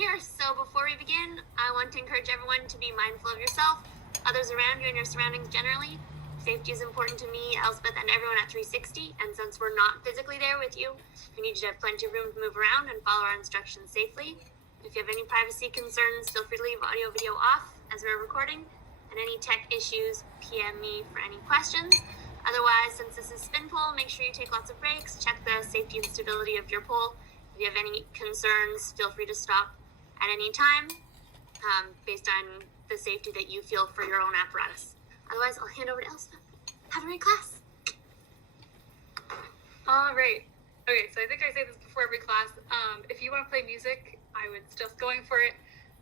here. So before we begin, I want to encourage everyone to be mindful of yourself, others around you, and your surroundings generally. Safety is important to me, Elspeth, and everyone at 360, and since we're not physically there with you, we need you to have plenty of room to move around and follow our instructions safely. If you have any privacy concerns, feel free to leave audio video off as we're recording, and any tech issues, PM me for any questions. Otherwise, since this is spin pole, make sure you take lots of breaks, check the safety and stability of your pole. If you have any concerns, feel free to stop at any time based on the safety that you feel for your own apparatus. Otherwise, I'll hand over to Elspeth. Have a great class. All right. Okay, so I think I say this before every class. If you want to play music, I would suggest going for it.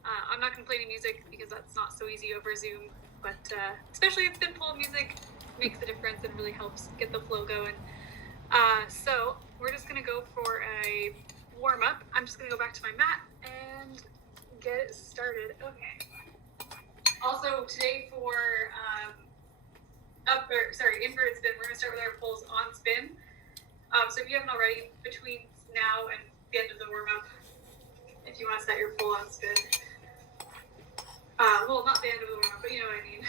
I'm not going to play any music because that's not so easy over Zoom, but especially if spin pole music makes a difference and really helps get the flow going. So we're just going to go for a warm up. I'm just going to go back to my mat and get it started. Okay. Also today for inverted spin, we're going to start with our poles on spin. So if you haven't already, between now and the end of the warm up, if you want to set your pole on spin. Well, not the end of the warm up, but you know what I mean.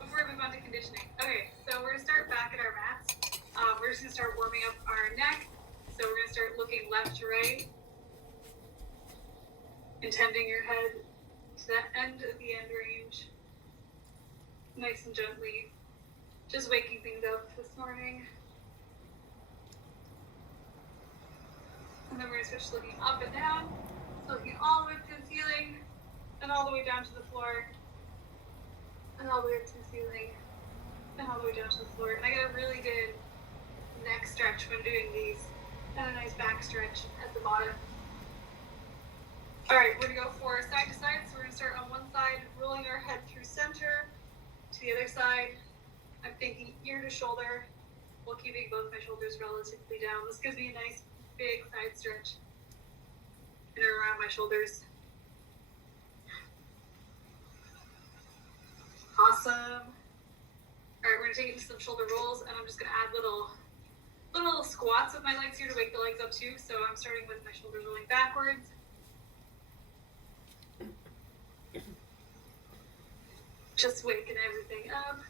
Before we move on to conditioning. Okay, so we're going to start back at our mats. We're just going to start warming up our neck. So we're going to start looking left to right, intending your head to that end of the end range, nice and gently, just waking things up this morning. And then we're going to switch to looking up and down, so looking all the way to the ceiling, and all the way down to the floor, and all the way up to the ceiling, and all the way down to the floor. And I get a really good neck stretch when doing these, and a nice back stretch at the bottom. All right, we're going to go for side to side. So we're going to start on one side, rolling our head through center to the other side. I'm thinking ear to shoulder while keeping both my shoulders relatively down. This gives me a nice big side stretch in and around my shoulders. Awesome. All right, we're going to take it into some shoulder rolls, and I'm just going to add little squats with my legs here to wake the legs up too. So I'm starting with my shoulders rolling backwards. Just waking everything up.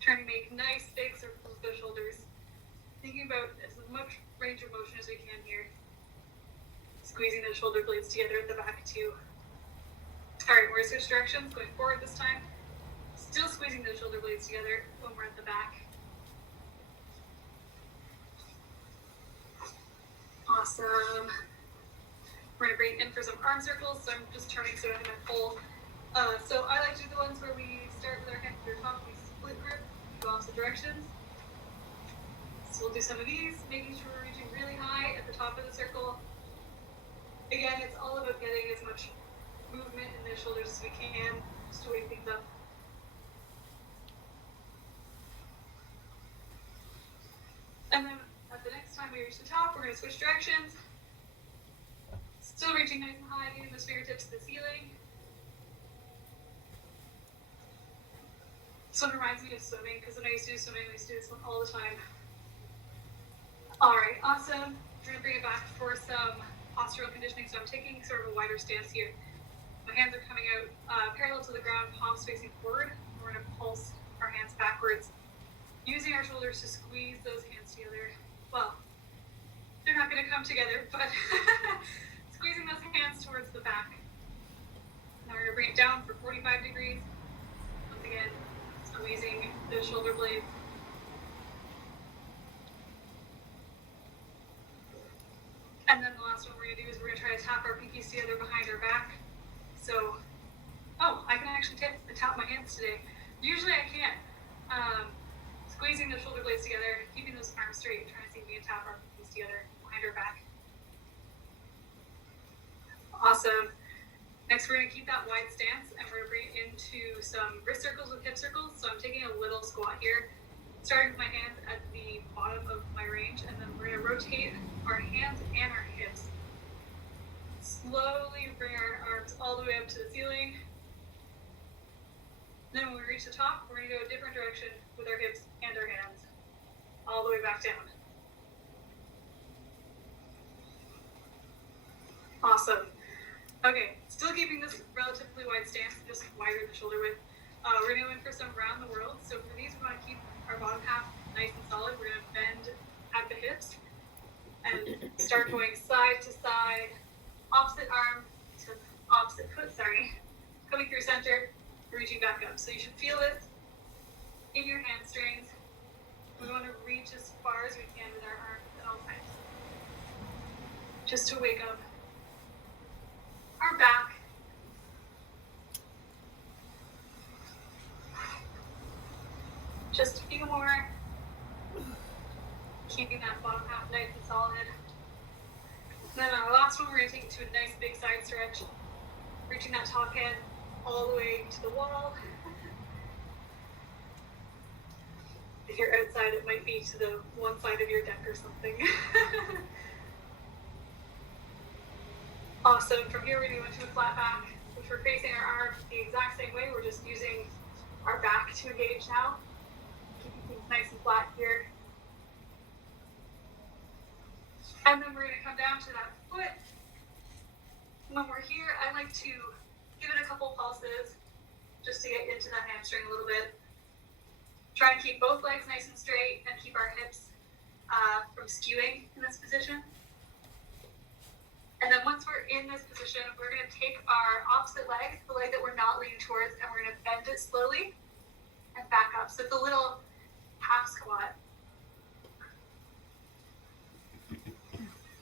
Trying to make nice big circles with the shoulders. Thinking about as much range of motion as we can here. Squeezing the shoulder blades together at the back too. All right, we're going to switch directions, going forward this time. Still squeezing the shoulder blades together when we're at the back. Awesome. We're going to bring in for some arm circles, so I'm just turning so I don't have my pole. So I like to do the ones where we start with our hands at our top, we split grip, go opposite directions. So we'll do some of these, making sure we're reaching really high at the top of the circle. Again, it's all about getting as much movement in the shoulders as we can, just to wake things up. And then at the next time we reach the top, we're going to switch directions. Still reaching nice and high, getting those fingertips to the ceiling. This one reminds me of swimming, because when I used to do swimming, I used to do this one all the time. All right, awesome. We're going to bring it back for some postural conditioning. So I'm taking sort of a wider stance here. My hands are coming out parallel to the ground, palms facing forward. We're going to pulse our hands backwards, using our shoulders to squeeze those hands together. Well, they're not going to come together, but squeezing those hands towards the back. Now we're going to bring it down for 45 degrees. Once again, squeezing the shoulder blades. And then the last one we're going to do is we're going to try to tap our pinkies together behind our back. So, I can actually tap my hands today. Usually I can't. Squeezing the shoulder blades together, keeping those arms straight, trying to see if we can tap our pinkies together behind our back. Awesome. Next, we're going to keep that wide stance, and we're going to bring it into some wrist circles with hip circles. So I'm taking a little squat here, starting with my hands at the bottom of my range, and then we're going to rotate our hands and our hips. Slowly bring our arms all the way up to the ceiling. Then when we reach the top, we're going to go a different direction with our hips and our hands, all the way back down. Awesome. Okay, still keeping this relatively wide stance, just wider the shoulder width. We're going for some round the world. So for these, we want to keep our bottom half nice and solid. We're going to bend at the hips and start going side to side, opposite arm to opposite foot, coming through center, reaching back up. So you should feel this in your hamstrings. We want to reach as far as we can with our arms at all times, just to wake up our back. Just a few more. Keeping that bottom half nice and solid. And then our last one, we're going to take it to a nice big side stretch. Reaching that top hand all the way to the wall. If you're outside, it might be to the one side of your deck or something. Awesome. From here, we're going to go into a flat back, which we're facing our arm the exact same way. We're just using our back to engage now. Keeping things nice and flat here. And then we're going to come down to that foot. When we're here, I like to give it a couple pulses just to get into that hamstring a little bit. Try and keep both legs nice and straight and keep our hips from skewing in this position. And then once we're in this position, we're going to take our opposite leg, the leg that we're not leaning towards, and we're going to bend it slowly and back up. So it's a little half squat.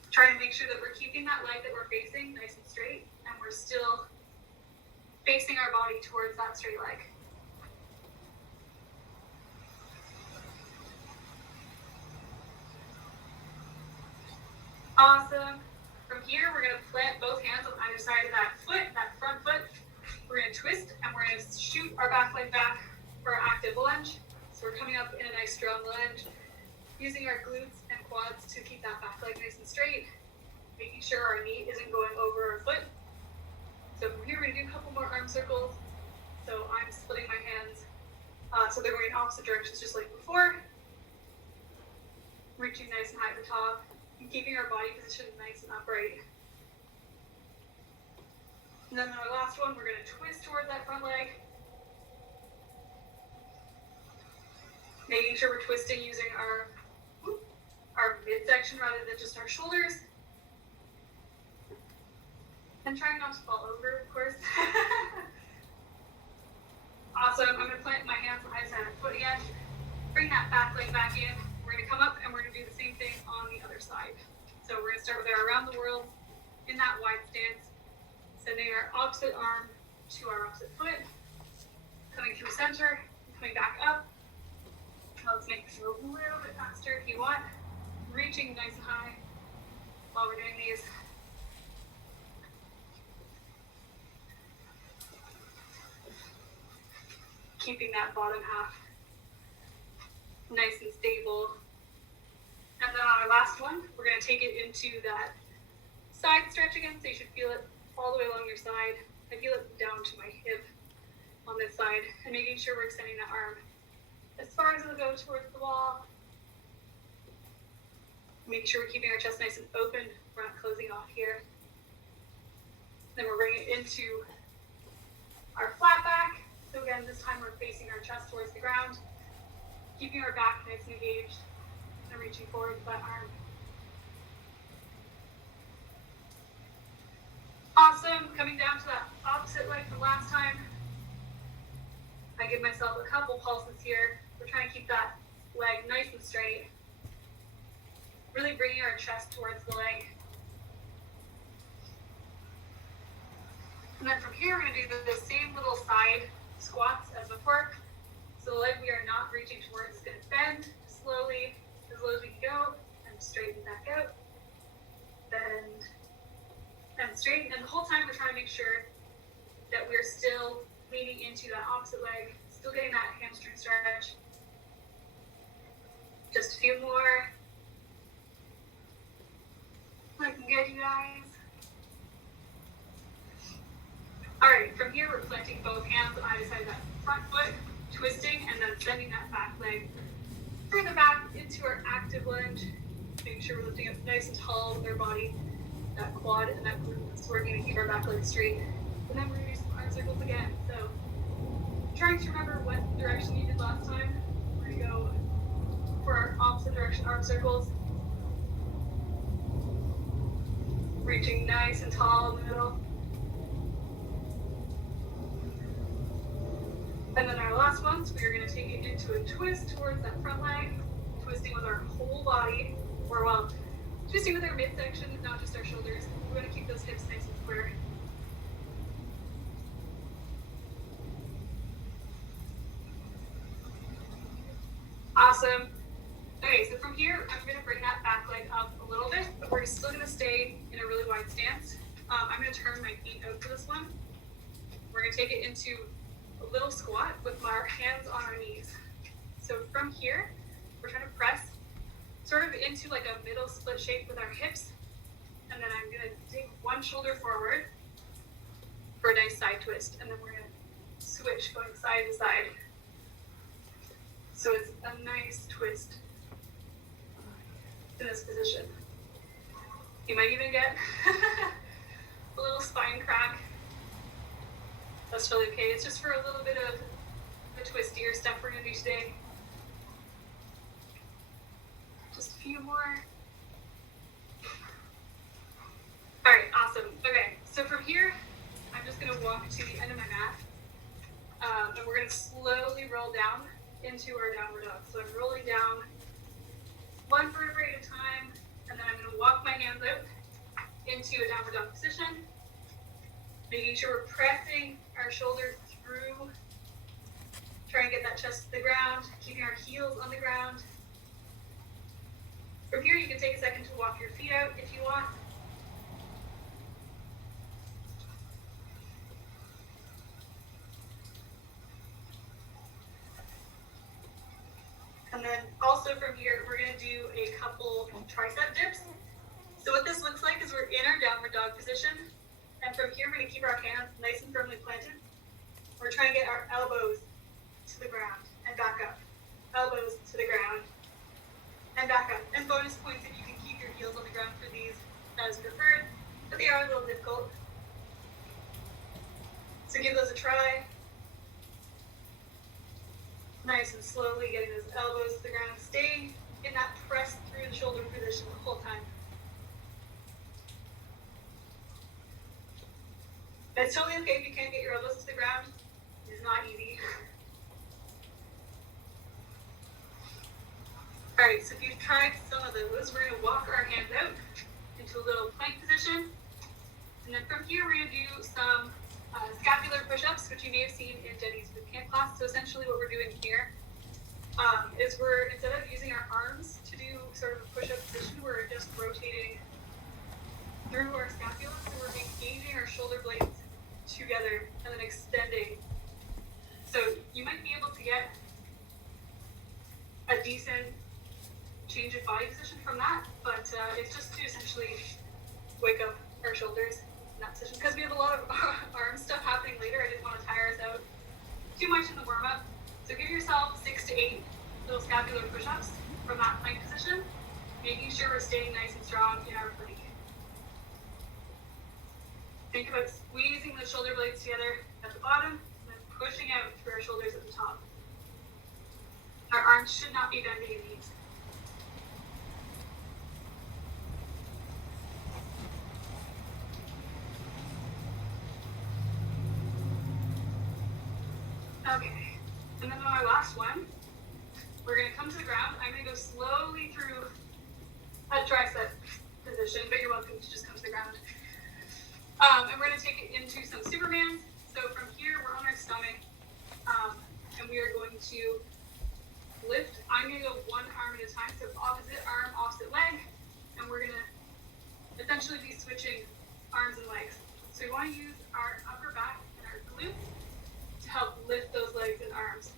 Trying to make sure that we're keeping that leg that we're facing nice and straight, and we're still facing our body towards that straight leg. Awesome. From here, we're going to plant both hands on either side of that foot, that front foot. We're going to twist, and we're going to shoot our back leg back for our active lunge. So we're coming up in a nice strong lunge, using our glutes and quads to keep that back leg nice and straight, making sure our knee isn't going over our foot. So from here, we're going to do a couple more arm circles. So I'm splitting my hands so they're going in opposite directions just like before. Reaching nice and high at the top. And keeping our body position nice and upright. And then our last one, we're going to twist towards that front leg. Making sure we're twisting using our midsection rather than just our shoulders. And trying not to fall over, of course. Awesome. I'm going to plant my hands on either side of the foot again. Bring that back leg back in. We're going to come up and we're going to do the same thing on the other side. So we're going to start with our around the world in that wide stance, sending our opposite arm to our opposite foot, coming through center, coming back up. Let's make this a little bit faster if you want. Reaching nice and high while we're doing these. Keeping that bottom half nice and stable. And then on our last one, we're going to take it into that side stretch again. So you should feel it all the way along your side. I feel it down to my hip on this side. And making sure we're extending that arm as far as it'll go towards the wall. Making sure we're keeping our chest nice and open. We're not closing off here. Then we're bringing it into our flat back. So again, this time we're facing our chest towards the ground. Keeping our back nice and engaged. And reaching forward with that arm. Awesome. Coming down to that opposite leg from last time. I give myself a couple pulses here. We're trying to keep that leg nice and straight. Really bringing our chest towards the leg. And then from here, we're going to do the same little side squats as before. So the leg we are not reaching towards is going to bend slowly, as low as we can go, and straighten back out. Bend and straighten. And the whole time we're trying to make sure that we're still leaning into that opposite leg, still getting that hamstring stretch. Just a few more. Looking good, you guys. Alright, from here we're planting both hands on either side of that front foot, twisting, and then sending that back leg further back into our active lunge. Making sure we're lifting up nice and tall with our body that quad and that glute. So we're going to keep our back leg straight. And then we're going to do some arm circles again. So trying to remember what direction you did last time. We're going to go for our opposite direction arm circles. Reaching nice and tall in the middle. And then our last ones, we are going to take it into a twist towards that front leg, twisting with our whole body, or well, twisting with our midsection, not just our shoulders. We want to keep those hips nice and square. Awesome. Okay, so from here, I'm going to bring that back leg up a little bit, but we're still going to stay in a really wide stance. I'm going to turn my feet out for this one. We're going to take it into a little squat with our hands on our knees. So from here, we're trying to press sort of into like a middle split shape with our hips. And then I'm going to take one shoulder forward for a nice side twist. And then we're going to switch going side to side. So it's a nice twist in this position. You might even get a little spine crack. That's really okay. It's just for a little bit of the twistier stuff we're going to do today. Just a few more. All right, awesome. Okay, so from here, I'm just going to walk to the end of my mat. And we're going to slowly roll down into our downward dog. So I'm rolling down one vertebrae at a time, and then I'm going to walk my hands out into a downward dog position, making sure we're pressing our shoulders through, trying to get that chest to the ground, keeping our heels on the ground. From here, you can take a second to walk your feet out if you want. And then also from here, we're going to do a couple tricep dips. So what this looks like is we're in our downward dog position. And from here, we're going to keep our hands nice and firmly planted. We're trying to get our elbows to the ground and back up. Elbows to the ground and back up. And bonus points if you can keep your heels on the ground for these, that is preferred. But they are a little difficult. So give those a try. Nice and slowly getting those elbows to the ground. Stay in that press through the shoulder position the whole time. It's totally okay if you can't get your elbows to the ground. It's not easy. Alright, so if you've tried some of those, we're going to walk our hands out into a little plank position. And then from here, we're going to do some scapular push-ups, which you may have seen in Jenny's bootcamp class. So essentially what we're doing here is we're, instead of using our arms to do sort of a push-up position, we're just rotating through our scapula. So we're engaging our shoulder blades together and then extending. So you might be able to get a decent change of body position from that, but it's just to essentially wake up our shoulders in that position, because we have a lot of arm stuff happening later. I didn't want to tire us out too much in the warm-up. So give yourself 6 to 8 little scapular push-ups from that plank position, making sure we're staying nice and strong in our plank. Think about squeezing the shoulder blades together at the bottom and then pushing out through our shoulders at the top. Our arms should not be bending in these. Okay, and then on our last one, we're going to come to the ground. I'm going to go slowly through a tricep position, but you're welcome to just come to the ground. And we're going to take it into some Supermans. So from here, we're on our stomach, and we are going to lift. I'm going to go one arm at a time, so opposite arm, opposite leg, and we're going to essentially be switching arms and legs. So we want to use our upper back and our glutes to help lift those legs and arms.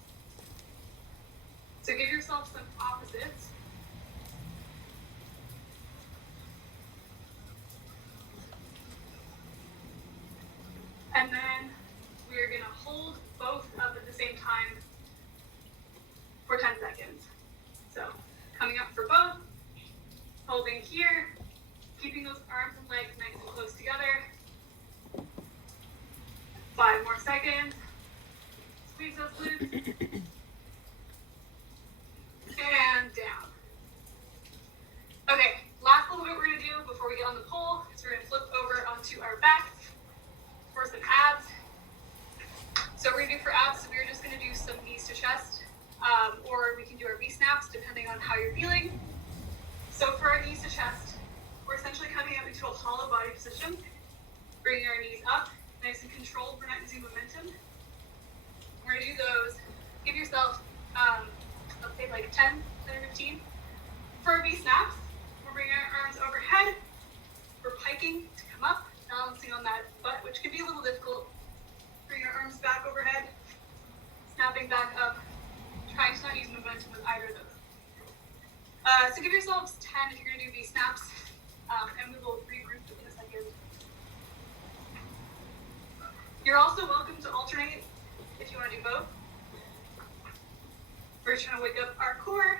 So give yourself some opposites. And then we're going to hold both up at the same time for 10 seconds. So coming up for both, holding here, Keeping those arms and legs nice and close together. 5 more seconds. Squeeze those glutes. And down. Okay, last little bit we're going to do before we get on the pole is we're going to flip over onto our backs for some abs. So we're going to do for abs, so we're just going to do some knees to chest, or we can do our V-snaps depending on how you're feeling. So for our knees to chest, we're essentially coming up into a hollow body position, bringing our knees up, nice and controlled, we're not using momentum. We're going to do those. Give yourself, let's say like 10 or 15. For our V-snaps, we're bringing our arms overhead. We're piking to come up, balancing on that butt, which can be a little difficult. Bring your arms back overhead, snapping back up, trying to not use momentum with either of those. So give yourselves 10 if you're going to do V-snaps, and we will regroup in a second. You're also welcome to alternate if you want to do both. We're trying to wake up our core.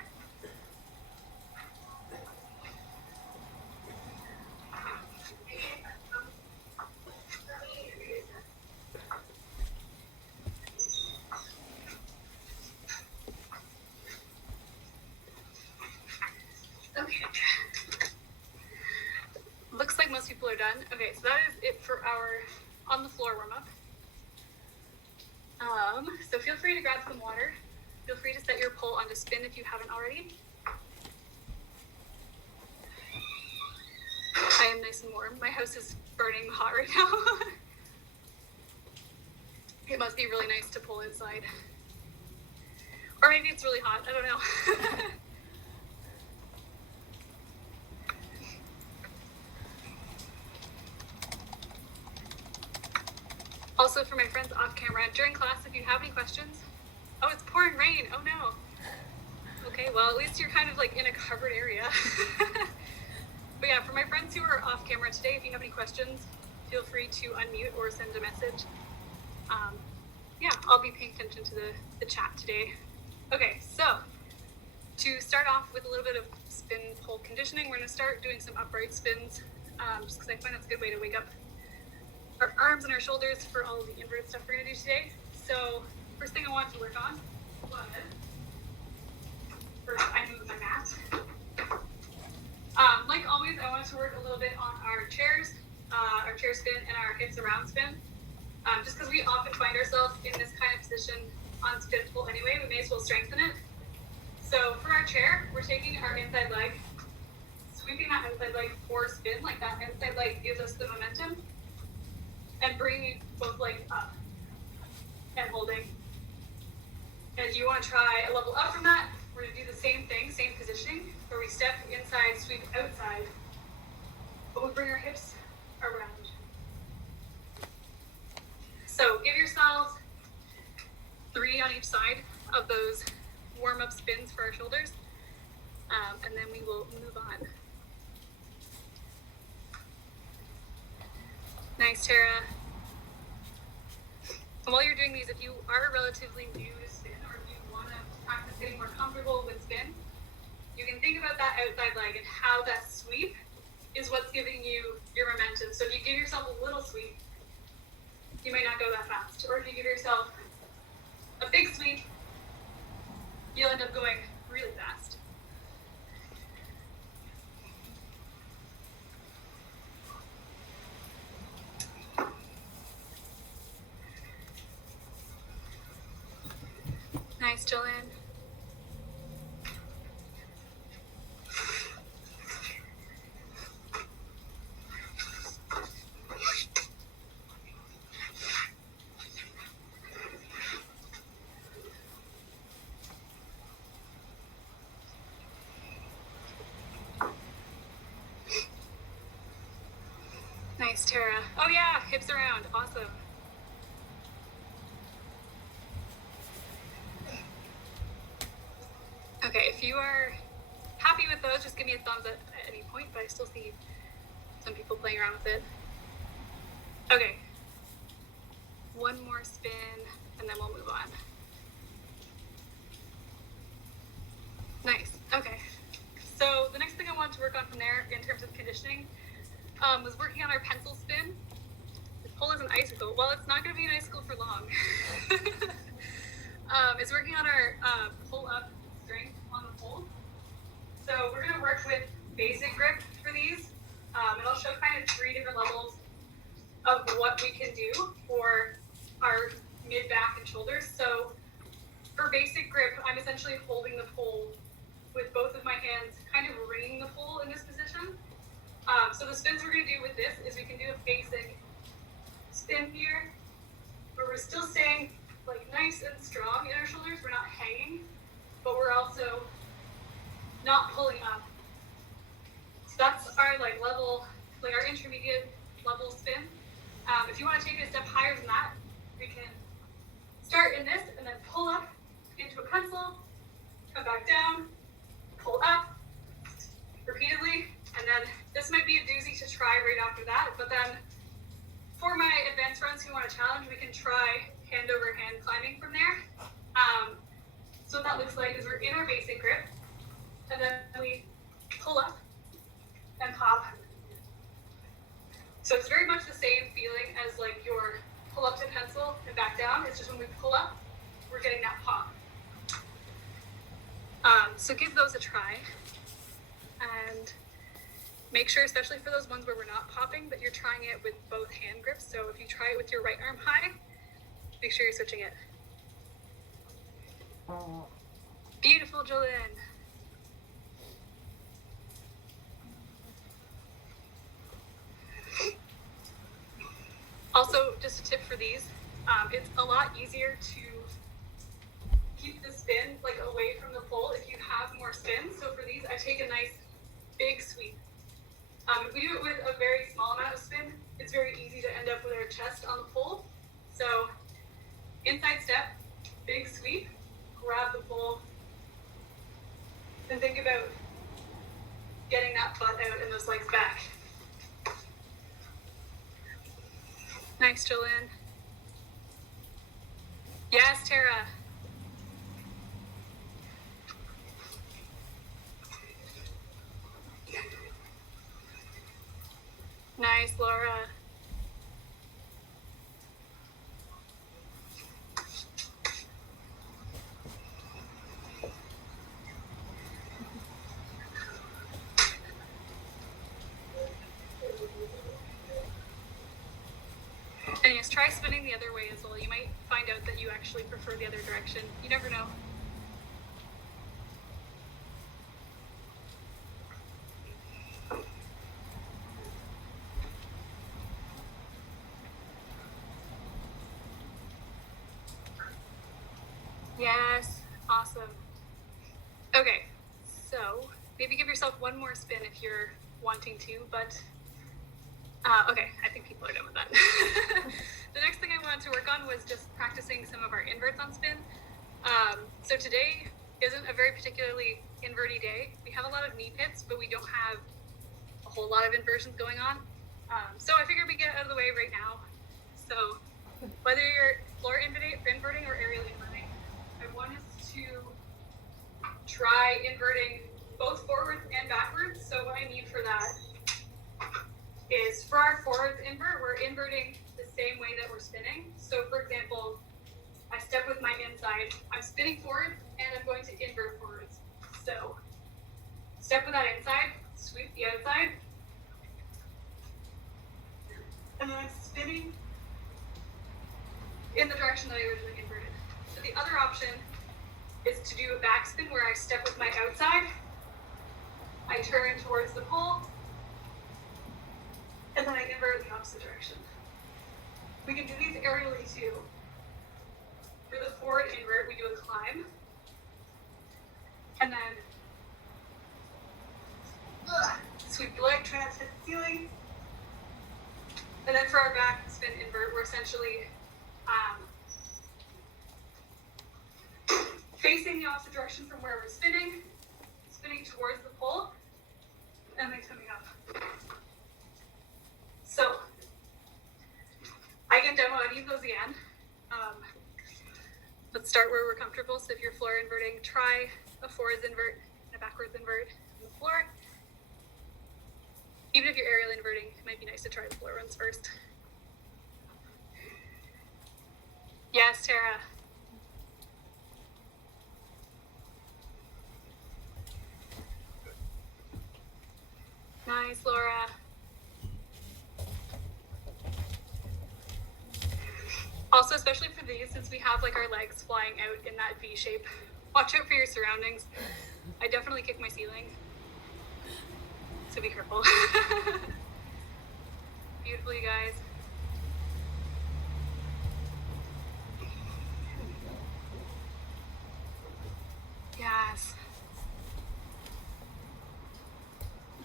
Okay. Looks like most people are done. Okay, so that is it for our on the floor warm up. So feel free to grab some water. Feel free to set your pole onto spin if you haven't already. I am nice and warm. My house is burning hot right now. It must be really nice to pull inside. Or maybe it's really hot. I don't know. Also, for my friends off camera, during class, if you have any questions, oh, it's pouring rain. Oh no. Okay, well, at least you're kind of like in a covered area. But yeah, for my friends who are off camera today, if you have any questions, feel free to unmute or send a message. Yeah, I'll be paying attention to the chat today. Okay, so to start off with a little bit of spin pole conditioning, we're going to start doing some upright spins, just because I find that's a good way to wake up our arms and our shoulders for all of the inverted stuff we're going to do today. So first thing I want to work on was, first I move my mat. Like always, I wanted to work a little bit on our chairs, our chair spin and our hips around spin. Just because we often find ourselves in this kind of position on spin pole anyway, we may as well strengthen it. So for our chair, we're taking our inside leg, sweeping that outside leg for spin, like that outside leg gives us the momentum, and bringing both legs up and holding. And if you want to try a level up from that, we're going to do the same thing, same positioning, where we step inside, sweep outside, but we bring our hips around. So give yourselves 3 on each side of those warm-up spins for our shoulders, and then we will move on. Nice, Tara. And while you're doing these, if you are relatively new to spin, or if you want to practice getting more comfortable with spin, you can think about that outside leg and how that sweep is what's giving you your momentum. So if you give yourself a little sweep, you might not go that fast. Or if you give yourself a big sweep, you'll end up going really fast. Nice, Jillian. Nice, Tara. Oh yeah, hips around. Awesome. Okay, if you are happy with those, just give me a thumbs up at any point, but I still see some people playing around with it. Okay. One more spin, and then we'll move on. Nice. Okay. So the next thing I want to work on from there in terms of conditioning was working on our pencil spin. The pole is an icicle. Well, it's not going to be an icicle for long. It's working on our pull-up strength on the pole. So we're going to work with basic grip for these. And I'll show kind of 3 different levels of what we can do for our mid, back, and shoulders. So for basic grip, I'm essentially holding the pole with both of my hands, kind of ringing the pole in this position. So the spins we're going to do with this is we can do a basic spin here, where we're still staying like nice and strong in our shoulders. We're not hanging, but we're also not pulling up. So that's our like level, like our intermediate level spin. If you want to take it a step higher than that, we can start in this and then pull up into a pencil, come back down, pull up repeatedly, and then this might be a doozy to try right after that, but then for my advanced friends who want to challenge, we can try hand over hand climbing from there. So what that looks like is we're in our basic grip, and then we pull up and pop. So it's very much the same feeling as like your pull up to pencil and back down. It's just when we pull up, we're getting that pop. So give those a try, and make sure, especially for those ones where we're not popping, that you're trying it with both hand grips. So if you try it with your right arm high, make sure you're switching it. Beautiful, Jolene. Also, just a tip for these, it's a lot easier to keep the spin like away from the pole if you have more spins. So for these, I take a nice big sweep. If we do it with a very small amount of spin, it's very easy to end up with our chest on the pole. So inside step, big sweep, grab the pole, and think about getting that butt out and those legs back. Nice, Jolene. Yes, Tara. Nice, Laura. Anyways, try spinning the other way as well. You might find out that you actually prefer the other direction. You never know. Yes, awesome. Okay, so maybe give yourself one more spin if you're wanting to, but okay, I think people are done with that. The next thing I wanted to work on was just practicing some of our inverts on spin. So today isn't a very particularly inverty day. We have a lot of knee pits, but we don't have a whole lot of inversions going on. So I figured we'd get out of the way right now. So whether you're floor inverting or aerial inverting, I want us to try inverting both forwards and backwards. So what I need for that is for our forwards invert, we're inverting the same way that we're spinning. So for example, I step with my inside, I'm spinning forwards, and I'm going to invert forwards. So step with that inside, sweep the outside, and then I'm spinning in the direction that I originally inverted. So the other option is to do a backspin where I step with my outside, I turn towards the pole, and then I invert in the opposite direction. We can do these aerially too. For the forward invert, we do a climb, and then sweep the leg, try not to hit the ceiling. And then for our back spin invert, we're essentially facing the opposite direction from where we're spinning towards the pole, and then coming up. So I can demo any of those again. Let's start where we're comfortable. So if you're floor inverting, try a forwards invert and a backwards invert on the floor. Even if if you're aerial inverting, it might be nice to try the floor ones first. Yes, Tara. Nice, Laura. Also, especially for these, since we have like our legs flying out in that V shape, watch out for your surroundings. I definitely kick my ceiling, so be careful. Beautiful, you guys. Yes.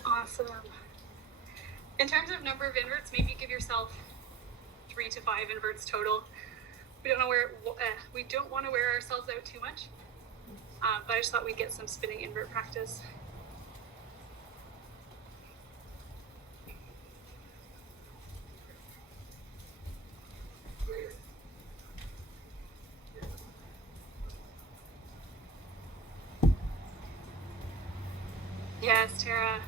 Awesome. In terms of number of inverts, maybe give yourself 3 to 5 inverts total. We don't want to wear ourselves out too much, but I just thought we'd get some spinning invert practice. Yes, Tara.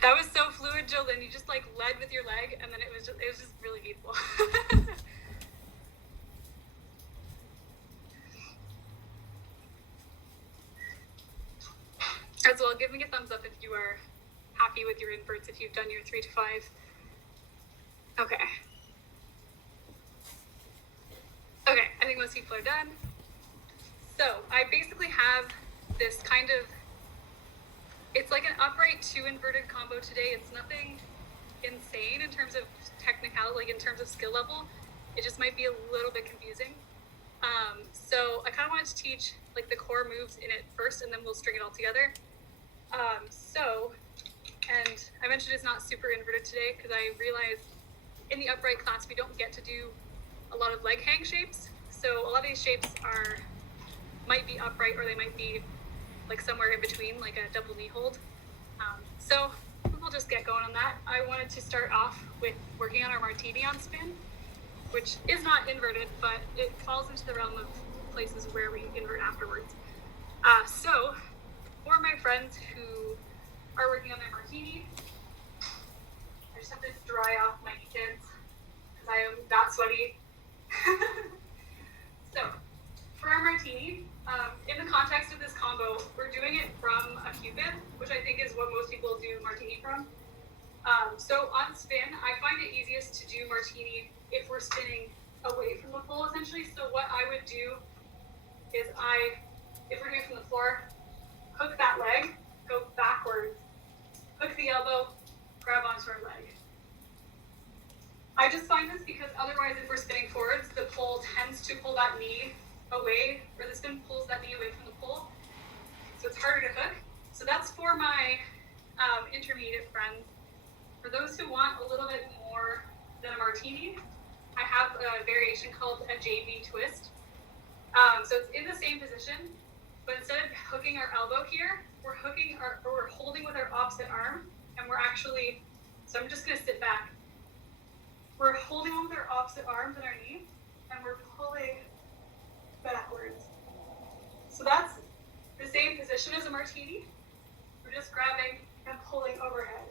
That was so fluid, Jolyn. You just like led with your leg, and then it was just really beautiful. As well, give me a thumbs up if you are happy with your inverts, if you've done your 3 to 5. Okay. Okay, I think most people are done. So I basically have this kind of, it's like an upright 2 inverted combo today. It's nothing insane in terms of technicality, like in terms of skill level. It just might be a little bit confusing. So I kind of wanted to teach like the core moves in it first, and then we'll string it all together. And I mentioned it's not super inverted today because I realized in the upright class we don't get to do a lot of leg hang shapes. So a lot of these shapes might be upright, or they might be like somewhere in between, like a double knee hold. So we'll just get going on that. I wanted to start off with working on our martini on spin, which is not inverted, but it falls into the realm of places where we invert afterwards. So for my friends who are working on their martini, I just have to dry off my kids because I am that sweaty. So for our martini, in the context of this combo, we're doing it from a cupid, which I think is what most people do martini from. So on spin, I find it easiest to do martini if we're spinning away from the pole, essentially. So what I would do is if we're doing it from the floor, hook that leg, go backwards, hook the elbow, grab onto our leg. I just find this because otherwise if we're spinning forwards, the pole tends to pull that knee away, or the spin pulls that knee away from the pole. So it's harder to hook. So that's for my intermediate friends. For those who want a little bit more than a martini, I have a variation called a JV twist. So it's in the same position, but instead of hooking our elbow here, we're holding with our opposite arm, and we're actually, so I'm just gonna sit back. We're holding on with our opposite arms and our knee, and we're pulling backwards. So that's the same position as a martini. We're just grabbing and pulling overhead.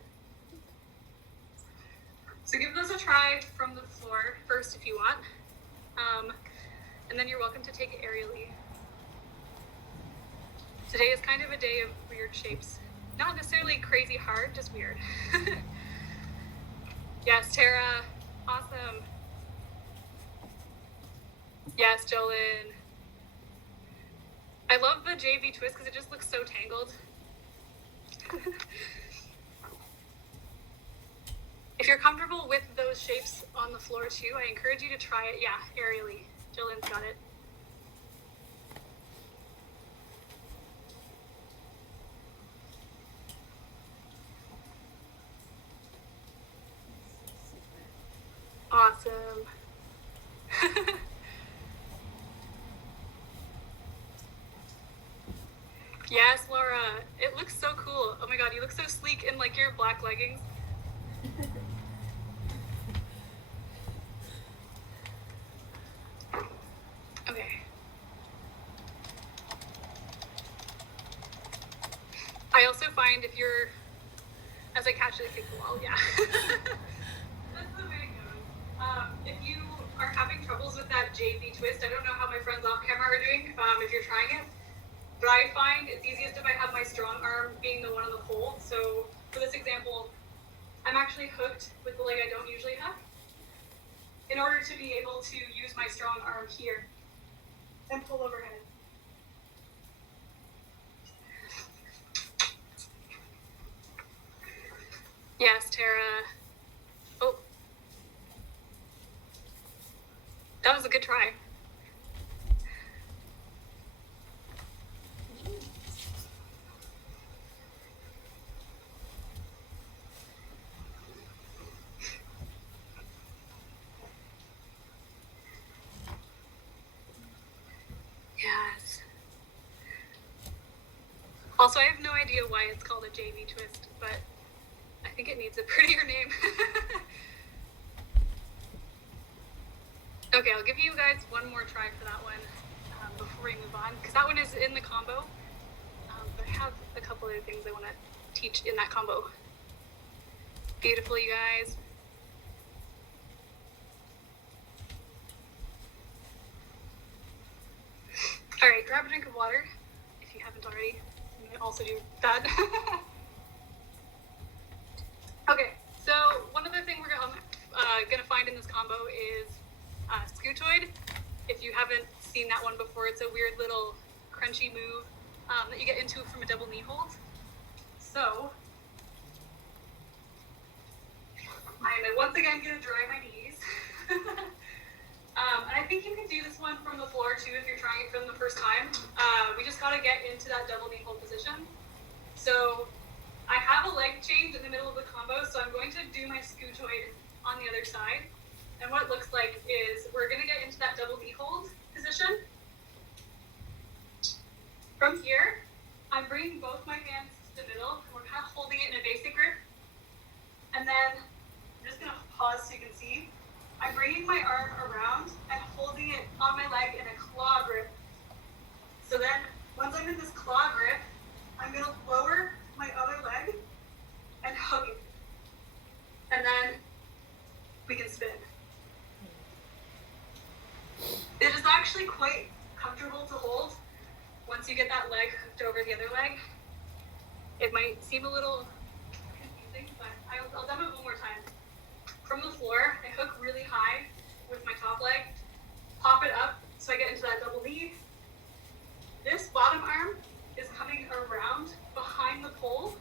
So give those a try from the floor first if you want. And then you're welcome to take it aerially. Today is kind of a day of weird shapes. Not necessarily crazy hard, just weird. Yes, Tara. Awesome. Yes, Jolyn. I love the JV twist because it just looks so tangled. If you're comfortable with those shapes on the floor too, I encourage you to try it, aerially. Jolyn's got it. Awesome. Yes, Laura. It looks so cool. Oh my god, you look so sleek in like your black leggings. Okay. I also find if you're, as I catch it, kick the wall, yeah. That's the way it goes. If you are having troubles with that JV twist, I don't know how my friends off camera are doing, if you're trying it, but I find it's easiest if I have my strong arm being the one on the pole. So for this example, I'm actually hooked with the leg I don't usually have in order to be able to use my strong arm here and pull overhead. Yes, Tara. Oh. That was a good try. Yes. Also, I have no idea why it's called a JV twist, but I think it needs a prettier name. Okay, I'll give you guys one more try for that one before we move on, because that one is in the combo, but I have a couple other things I want to teach in that combo. Beautiful, you guys. All right, grab a drink of water if you haven't already. You can also do that. Okay, so one other thing we're gonna find in this combo is scutoid. If you haven't seen that one before, it's a weird little crunchy move that you get into from a double knee hold. So I'm once again gonna dry my knees. And I think you can do this one from the floor too if you're trying it for the first time. We just gotta get into that double knee hold position. So I have a leg change in the middle of the combo, so I'm going to do my scutoid on the other side. And what it looks like is we're gonna get into that double knee hold position. From here, I'm bringing both my hands to the middle. We're kind of holding it in a basic grip. And then I'm just gonna pause so you can see. I'm bringing my arm around and holding it on my leg in a claw grip. So then, once I'm in this claw grip, I'm gonna lower my other leg and hook it. And then we can spin. It is actually quite comfortable to hold once you get that leg hooked over the other leg. It might seem a little confusing, but I'll demo it one more time. From the floor, I hook really high with my top leg, pop it up so I get into that double knee. This bottom arm is coming around behind the pole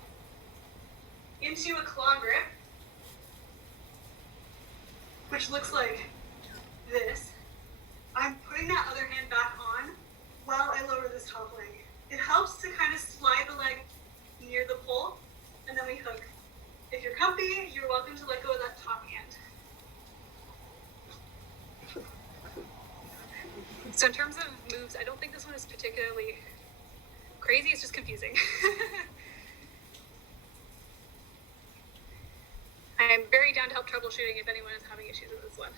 into a claw grip, which looks like this. I'm putting that other hand back on while I lower this top leg. It helps to kind of slide the leg near the pole, and then we hook. If you're comfy, you're welcome to let go of that top hand. So in terms of moves, I don't think this one is particularly crazy, it's just confusing. I am very down to help troubleshooting if anyone is having issues with this one.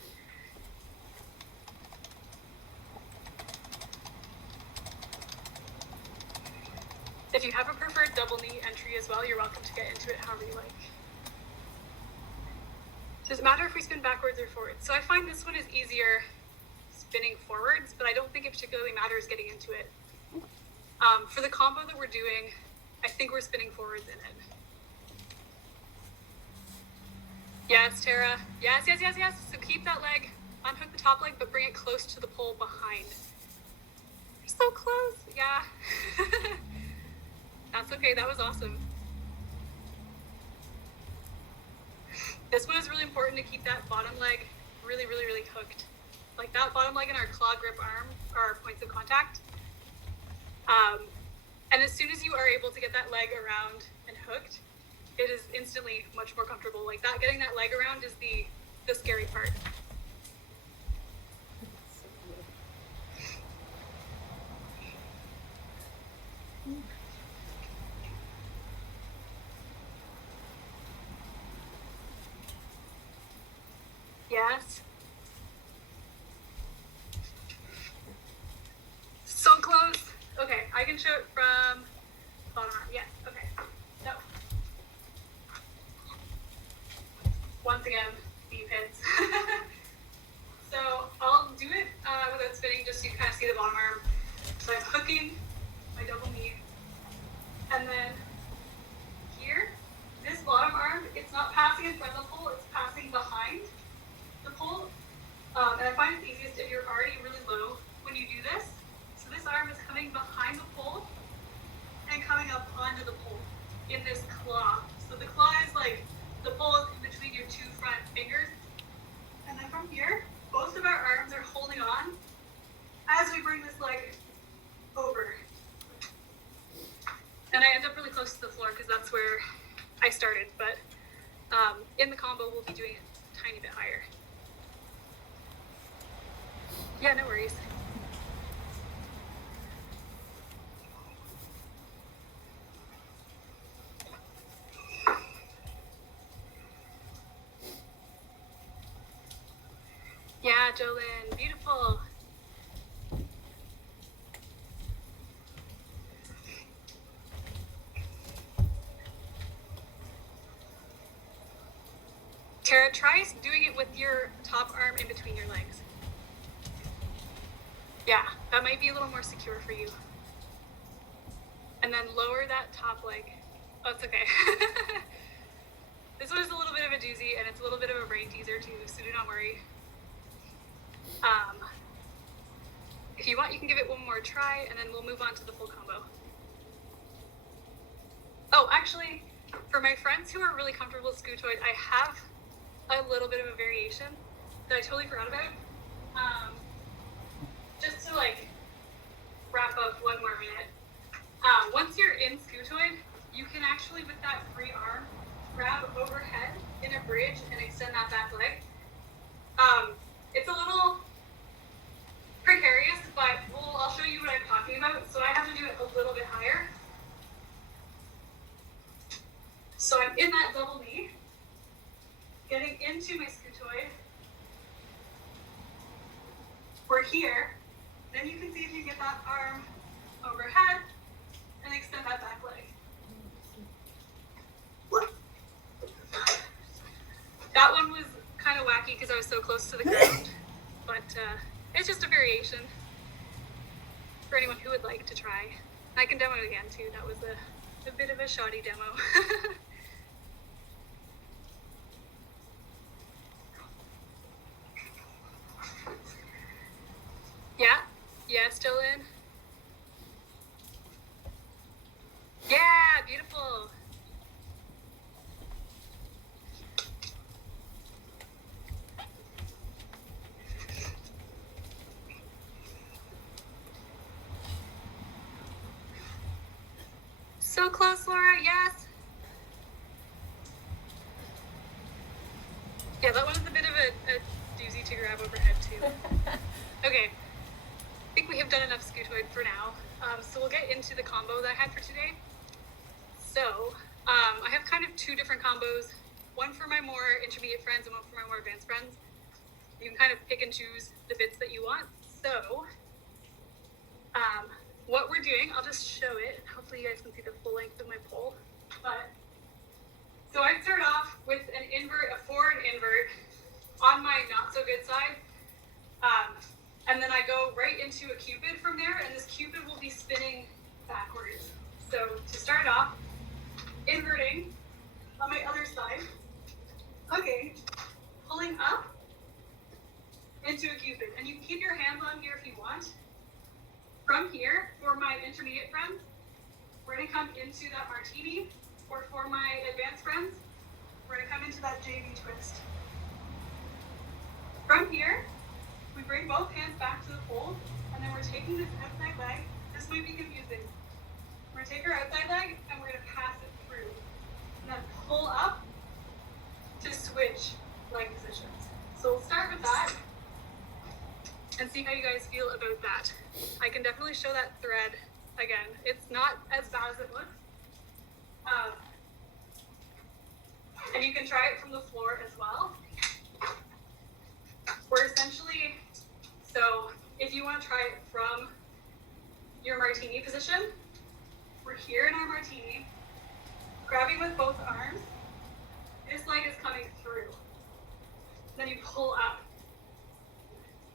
If you have a preferred double knee entry as well, you're welcome to get into it however you like. Does it matter if we spin backwards or forwards? So I find this one is easier spinning forwards, but I don't think it particularly matters getting into it. For the combo that we're doing, I think we're spinning forwards in it. Yes, Tara. Yes, yes, yes, yes. So keep that leg, unhook the top leg, but bring it close to the pole behind. You're so close. Yeah. That's okay. That was awesome. This one is really important to keep that bottom leg really, really, really hooked. Like that bottom leg and our claw grip arm are our points of contact. And as soon as you are able to get that leg around and hooked, it is instantly much more comfortable. Like that, getting that leg around is the scary part. Yes. So close. Okay, I can show it from bottom arm. Yes, okay. in this claw. So the claw is like the pole is in between your two front fingers. And then from here, both of our arms are holding on as we bring this leg over. And I end up really close to the floor because that's where I started, but in the combo, we'll be doing it a tiny bit higher. Yeah, no worries. Yeah, Jolyn, beautiful. Tara, try doing it with your top arm in between your legs. Yeah, that might be a little more secure for you. And then lower that top leg. Oh, it's okay. This one is a little bit of a doozy, and it's a little bit of a brain teaser too, so do not worry. If you want, you can give it one more try, and then we'll move on to the full combo. Oh, actually, for my friends who are really comfortable with scutoid, I have a little bit of a variation that I totally forgot about. Just to like wrap up one more minute. Once you're in scutoid, you can actually, with that free arm, grab overhead in a bridge and extend that back leg. It's a little precarious, but I'll show you what I'm talking about. So I have to do it a little bit higher. So I'm in that double knee, getting into my scutoid. We're here. Then you can see if you get that arm overhead and extend that back leg. That one was kind of wacky because I was so close to the ground, but it's just a variation for anyone who would like to try. I can demo it again too. That was a bit of a shoddy demo. Yeah, still in. Yeah, beautiful. So close, Laura, yes. Yeah, that one was a bit of a doozy to grab overhead too. Okay. I think we have done enough scutoid for now, so we'll get into the combo that I had for today. So I have kind of two different combos, one for my more intermediate friends and one for my more advanced friends. You can kind of pick and choose the bits that you want. So what we're doing, I'll just show it. Hopefully you guys can see the full length of my pole. So I start off with an invert, a forward invert on my not so good side. And then I go right into a cupid from there, and this cupid will be spinning backwards. So to start off, inverting on my other side. Okay, pulling up into a cupid. And you can keep your hands on here if you want. From here, for my intermediate friends, we're gonna come into that martini, or for my advanced friends, we're gonna come into that JV twist. From here, we bring both hands back to the pole, and then we're taking this outside leg. This might be confusing. We're gonna take our outside leg, and we're gonna pass it through. And then pull up to switch leg positions. So we'll start with that, and see how you guys feel about that. I can definitely show that thread again. It's not as bad as it looks. And you can try it from the floor as well. We're essentially, so if you want to try it from your martini position, we're here in our martini, grabbing with both arms. This leg is coming through. Then you pull up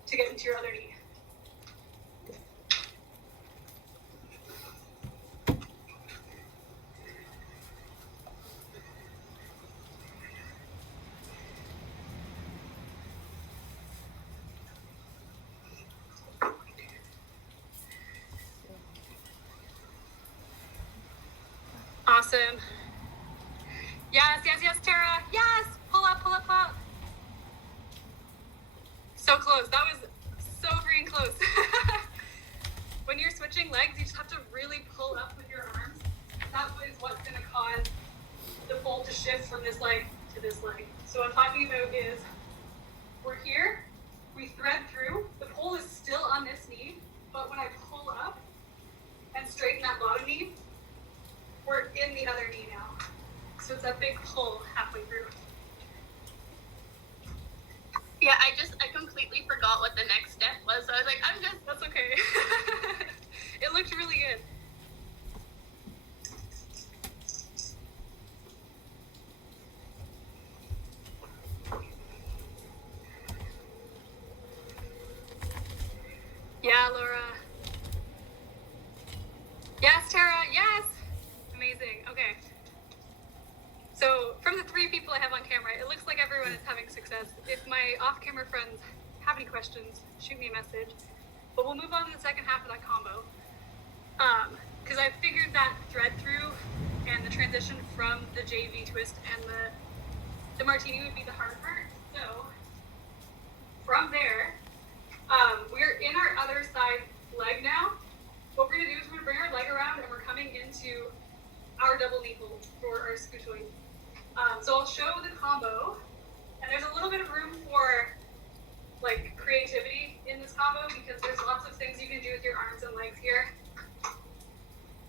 to get into your other knee. Awesome. Yes, yes, yes, Tara. Yes. Pull up, pull up, pull up. So close. That was so freaking close. When you're switching legs, you just have to really pull up with your arms. That is what's going to cause the pull to shift from this leg to this leg. So what I'm talking about is we're here, we thread through, the pull is still on this knee, but when I pull up and straighten that bottom knee, we're in the other knee now. So it's a big pull halfway through. Yeah, I completely forgot what the next step was, so I was like, That's okay. It looked really good. Yeah, Laura. Yes, Tara, yes! Amazing, okay. So, from the 3 people I have on camera, it looks like everyone is having success. If my off-camera friends have any questions, shoot me a message. But we'll move on to the second half of that combo. Because I figured that thread through and the transition from the JV twist and the martini would be the hard part. So, from there, we're in our other side leg now. What we're going to do is we're going to bring our leg around and we're coming into our double knee hold for our scutoid. So I'll show the combo, and there's a little bit of room for like creativity in this combo because there's lots of things you can do with your arms and legs here.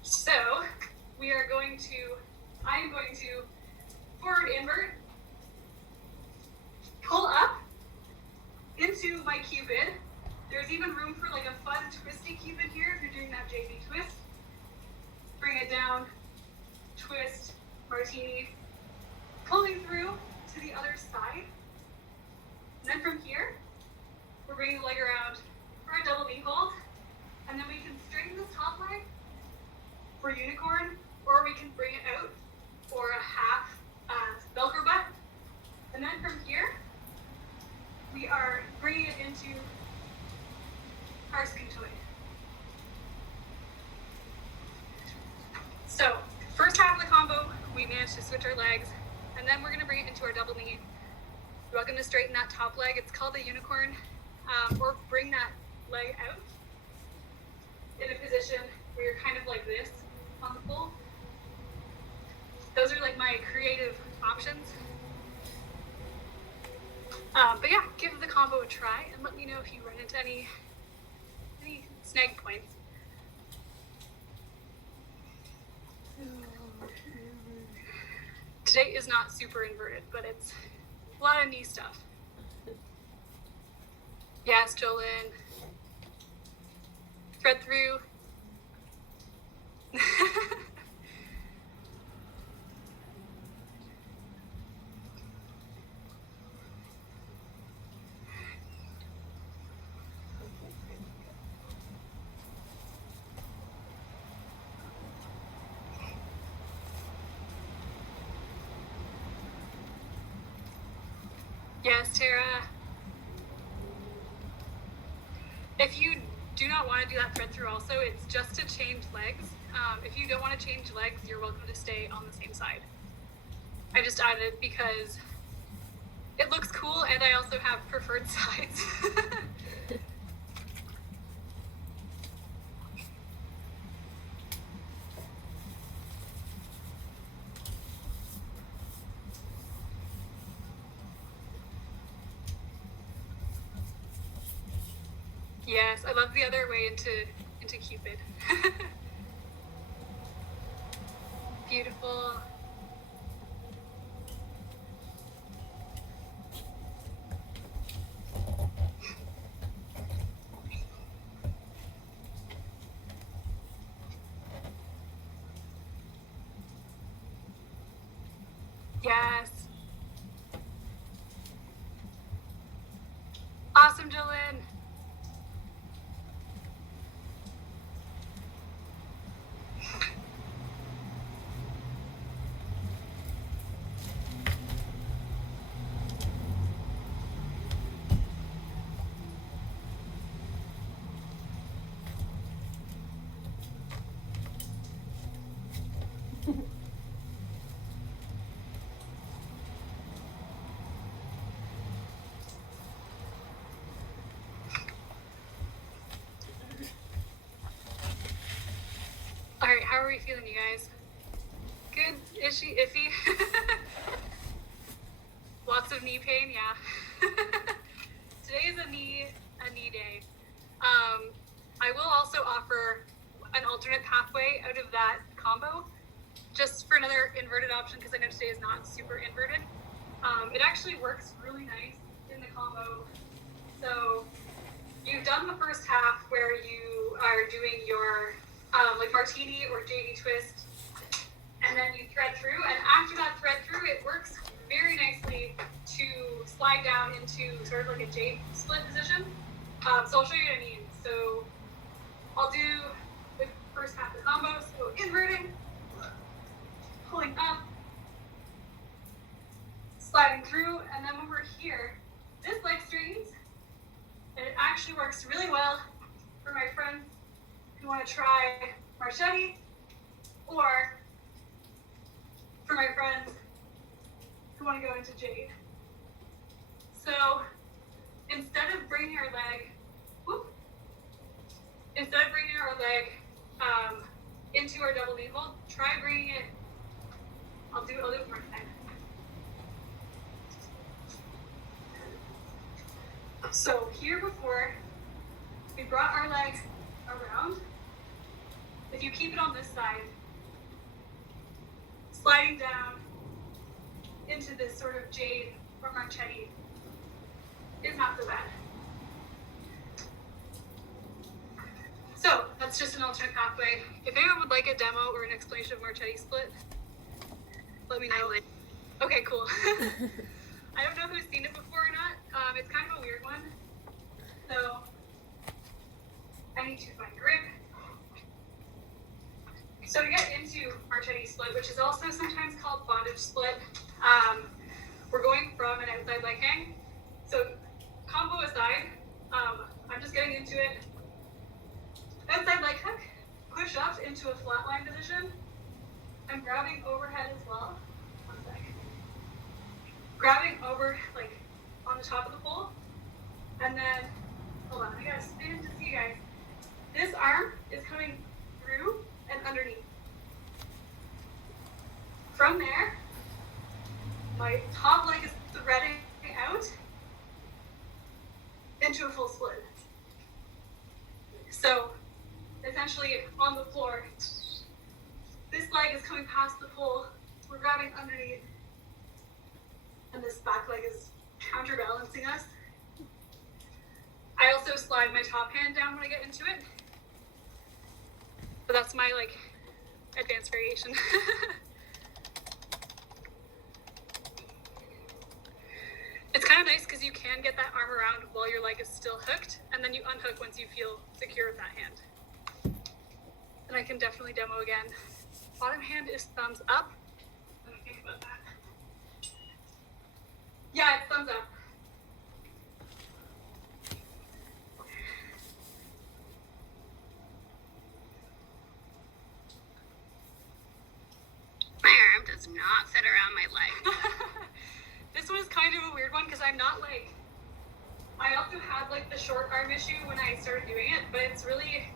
So I'm going to forward invert, pull up into my cupid. There's even room for like a fun twisty cupid here if you're doing that JV twist. Bring it down, twist, martini, pulling through to the other side. And then from here, we're bringing the leg around for a double knee hold. And then we can straighten this top leg for unicorn, or we can bring it out for a half Velcro butt. And then from here, we are bringing it into our scutoid. So, first half of the combo, we managed to switch our legs, and then we're going to bring it into our double knee. You're welcome to straighten that top leg. It's called a unicorn, or bring that leg out in a position where you're kind of like this on the pull. Those are like my creative options. But yeah, give the combo a try and let me know if you run into any snag points. Today is not super inverted, but it's a lot of knee stuff. Yes, Jolyn. Thread through. Yes, Tara. If you do not want to do that thread through also, it's just to change legs. If you don't want to change legs, you're welcome to stay on the same side. I just added because it looks cool and I also have preferred sides. Yes, I love the other way into Cupid. Beautiful. Yes. Awesome, Jolyn. All right, how are we feeling, you guys? Good? Ishy? Iffy? Lots of knee pain, yeah. Today is a knee day. I will also offer an alternate pathway out of that combo, just for another inverted option, because I know today is not super inverted. It actually works really nice in the combo. So you've done the first half where you are doing your like martini or JV twist, and then you thread through, and after that thread through, it works very nicely to slide down into sort of like a J split position. So I'll show you what I mean. So I'll do the first half of the combo, so inverting, pulling up, sliding through, and then when we're here, this leg straightens, and it actually works really well for my friends who want to try marchetti, or for my friends who want to go into jade. So instead of bringing our leg into our double knee hold, try bringing it. I'll do it one more time. So here before, we brought our legs around. If you keep it on this side, sliding down into this sort of jade or marchetti is not so bad. So that's just an alternate pathway. If anyone would like a demo or an explanation of marchetti split, let me know. I would. Okay, cool. I don't know who's seen it before or not. It's kind of a weird one. So I need to find grip. So to get into marchetti split, which is also sometimes called bondage split, we're going from an outside leg hang. So combo aside, I'm just getting into it. Outside leg hook, push up into a flatline position. I'm grabbing overhead as well. One sec. Grabbing over, like, on the top of the pole. And then, hold on, I gotta spin to see you guys. This arm is coming through and underneath. From there, my top leg is threading out into a full split. So, essentially on the floor, this leg is coming past the pole, we're grabbing underneath, and this back leg is counterbalancing us. I also slide my top hand down when I get into it, but that's my like advanced variation. It's kind of nice because you can get that arm around while your leg is still hooked, and then you unhook once you feel secure with that hand. And I can definitely demo again. Bottom hand is thumbs up. Let me think about that. Yeah, it's thumbs up. My arm does not fit around my leg. This one is kind of a weird one because I'm not like, I also had like the short arm issue when I started doing it, but it's really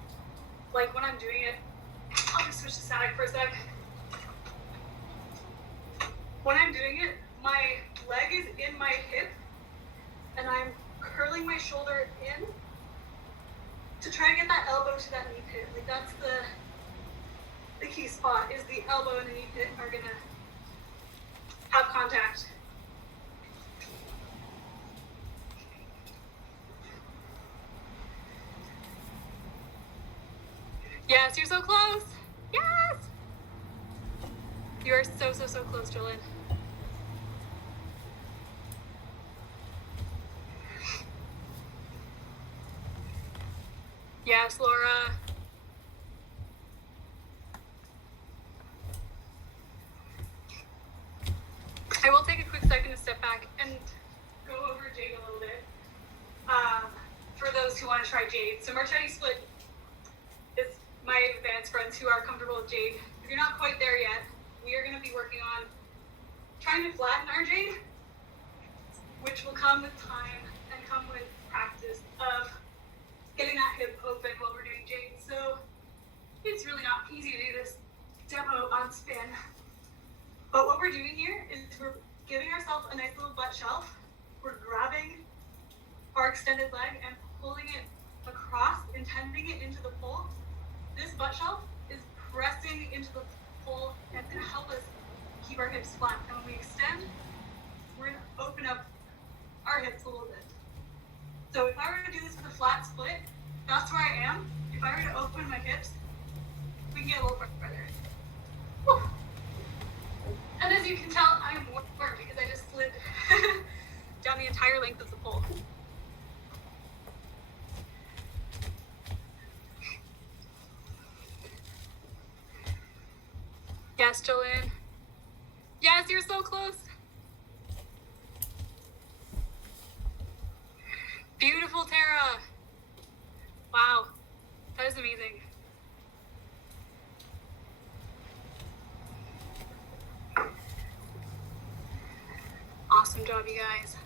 like when I'm doing it, I'll just switch to static for a sec. When I'm doing it, my leg is in my hip and I'm curling my shoulder in to try to get that elbow to that knee pit. Like that's the key spot, is the elbow and the knee pit are gonna have contact. Yes, you're so close. Yes! You are so close, Jolene. Yes, Laura. I will take a quick second to step back and go over jade a little bit. For those who want to try jade. So marchetti split is my advanced friends who are comfortable with jade. If you're not quite there yet, we are going to be working on trying to flatten our jade, which will come with time and come with practice of getting that hip open while we're doing jade. So it's really not easy to do this spin. But what we're doing here is we're giving ourselves a nice little butt shelf. We're grabbing our extended leg and pulling it across, intending it into the pole. This butt shelf is pressing into the pole and it's going to help us keep our hips flat. And when we extend, we're going to open up our hips a little bit. So if I were to do this with a flat split, that's where I am. If I were to open my hips, we can get a little further. Whew. And as you can tell, I'm warm because I just slid down the entire length of the pole. Yes, Jolene. Yes, you're so close. Beautiful, Tara. Wow, that is amazing. Awesome job, you guys.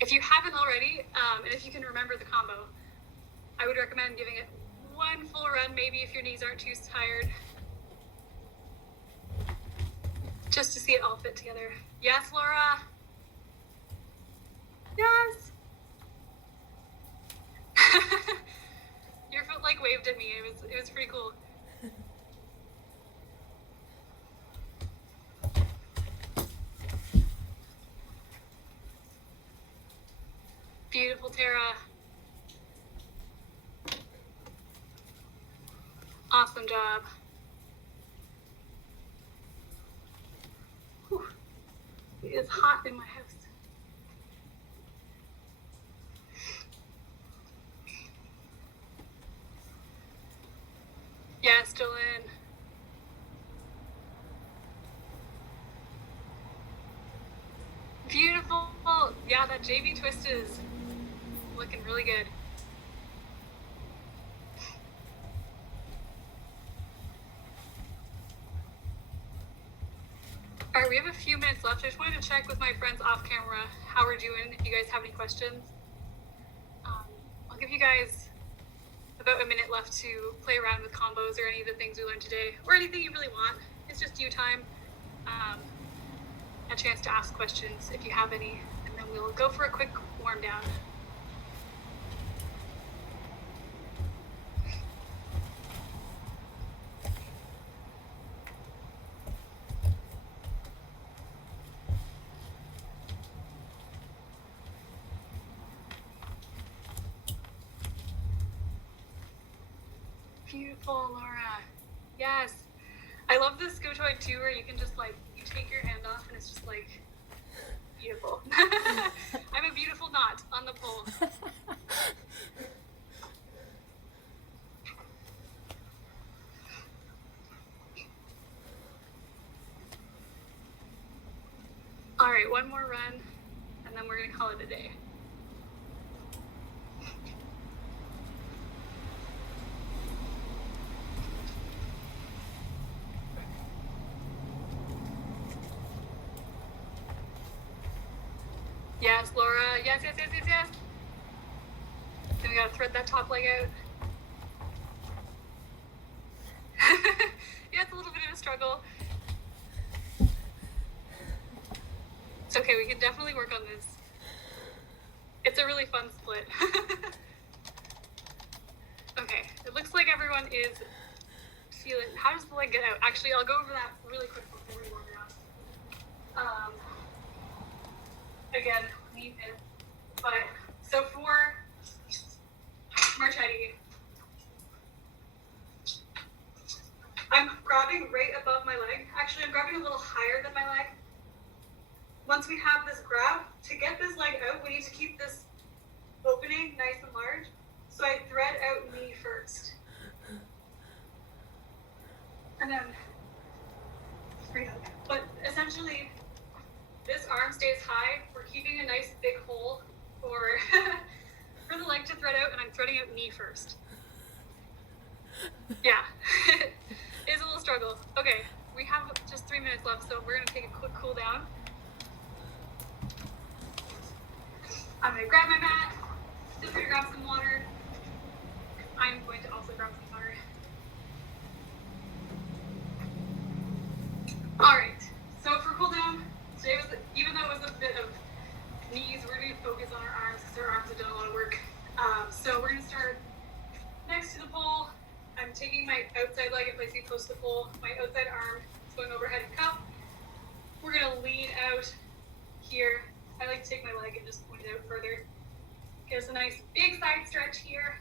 If you haven't already, and if you can remember the combo, I would recommend giving it one full run, maybe if your knees aren't too tired, just to see it all fit together. Yes, Laura. Yes. Your foot like waved at me. It was pretty cool. Beautiful, Tara. Awesome job. Whew. It is hot in my house. Yes, Jolene. Beautiful. Yeah, that JV twist is looking really good. All right, we have a few minutes left. I just wanted to check with my friends off camera how we're doing, if you guys have any questions. I'll give you guys about a minute left to play around with combos or any of the things we learned today, or anything you really want. It's just you time. A chance to ask questions if you have any, and then we'll go for a quick warm down. Beautiful, Laura. Yes. I love this scotoid too, where you can just like, you take your hand off and it's just like, beautiful. I'm a beautiful knot on the pole. All right, one more run, and then we're gonna call it a day. Yes, Laura. Yes, yes, yes, yes, yes. Then we gotta thread that top leg out. Yeah, it's a little bit of a struggle. It's okay, we can definitely work on this. It's a really fun split. Okay, it looks like everyone is feeling. How does the leg get out? Actually, I'll go over that really quick before we warm down. Again, lean in. But so for marchetti, I'm grabbing right above my leg. Actually, I'm grabbing a little higher than my leg. Once we have this grab, to get this leg out, we need to keep this opening nice and large. So I thread out knee first. And then free hug. But essentially, this arm stays high. We're keeping a nice big hole for, for the leg to thread out, and I'm threading out knee first. Yeah, it's a little struggle. Okay, we have just 3 minutes left, so we're gonna take a quick cool down. I'm gonna grab my mat. Feel free to grab some water. I'm going to also grab some water. inside leg and placing close to the pole. My outside arm is going overhead and cup. We're gonna lean out here. I like to take my leg and just point it out further. Get us a nice big side stretch here.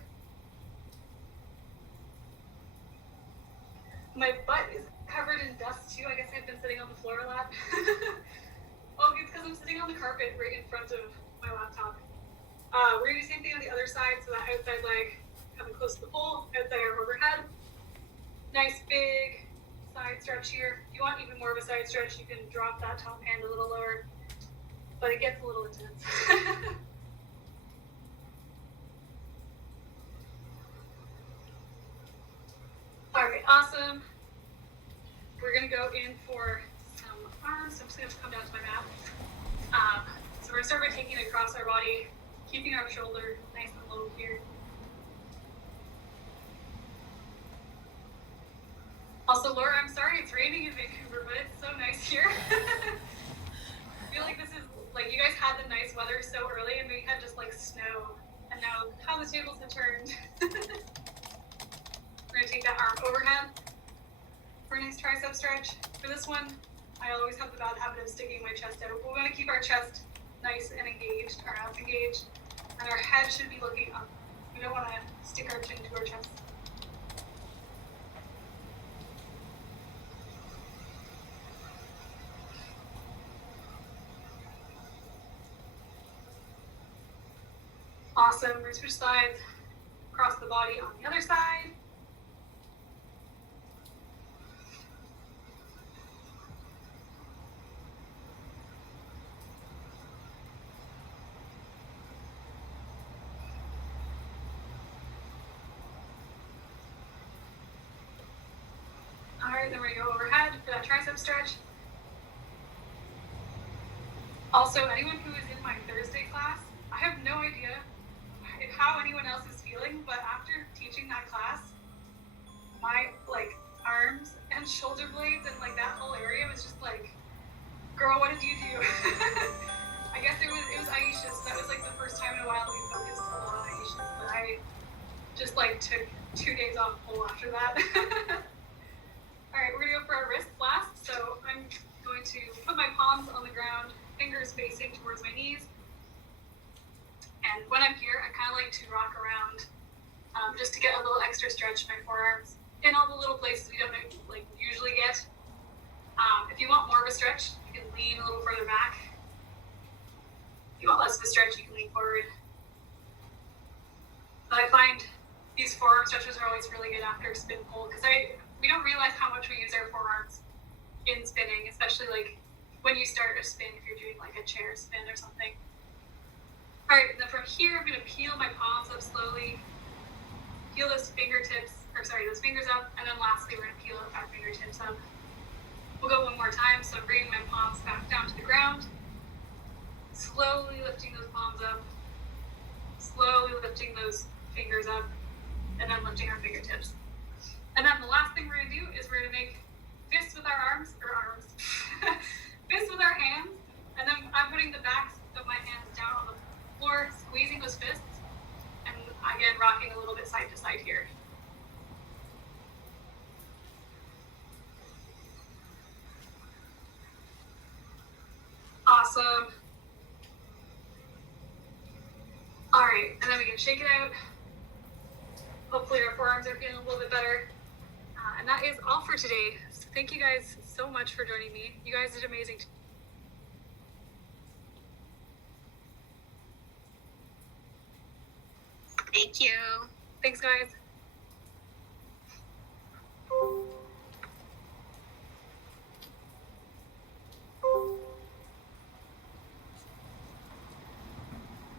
My butt is covered in dust too. I guess I've been sitting on the floor a lot. Oh, it's because I'm sitting on the carpet right in front of my laptop. We're gonna do the same thing on the other side. So that outside leg coming close to the pole, outside arm overhead. Nice big side stretch here. If you want even more of a side stretch, you can drop that top hand a little lower, but it gets a little intense. All right, awesome. We're gonna go in for some arms. So I'm just gonna come down to my mat. So we're gonna start by taking it across our body, keeping our shoulder nice and low here. Also, Laura, I'm sorry it's raining in Vancouver, but it's so nice here. I feel like this is, like, you guys had the nice weather so early and we had just like snow, and now how the tables have turned. We're gonna take that arm overhead for a nice tricep stretch. For this one, I always have the bad habit of sticking my chest out. We're gonna keep our chest nice and engaged, our abs engaged, and our head should be looking up. We don't wanna stick our chin to our chest. Awesome. We're gonna switch sides, across the body on the other side. All right, then we're gonna go overhead for that tricep stretch. Also, anyone who is in my Thursday class, I have no idea how anyone else is feeling, but after teaching that class, my like arms and shoulder blades and like that whole area was just like, girl, what did you do? I guess it was Aisha's. That was like the first time in a while we focused a lot on Aisha's, but I just like took 2 days off full after that. All right, we're gonna go for our wrists last. So I'm going to put my palms on the ground, fingers facing towards my knees. And when I'm here, I kind of like to rock around just to get a little extra stretch in my forearms in all the little places we don't like usually get. If you want more of a stretch, you can lean a little further back. If you want less of a stretch, you can lean forward. But I find these forearm stretches are always really good after spin pull because we don't realize how much we use our forearms in spinning, especially like when you start a spin if you're doing like a chair spin or something. All right, and then from here, I'm gonna peel my palms up slowly, peel those fingers up, and then lastly, we're gonna peel our fingertips up. We'll go one more time, so bringing my palms back down to the ground, slowly lifting those palms up, slowly lifting those fingers up, and then lifting our fingertips. And then the last thing we're gonna do is we're gonna make fists with our arms, fists with our hands, and then I'm putting the backs of my hands down on the floor, squeezing those fists, and again, rocking a little bit side to side here. Awesome. All right, and then we can shake it out. Hopefully our forearms are feeling a little bit better. And that is all for today. So thank you guys so much for joining me. You guys did amazing. Thank you. Thanks, guys.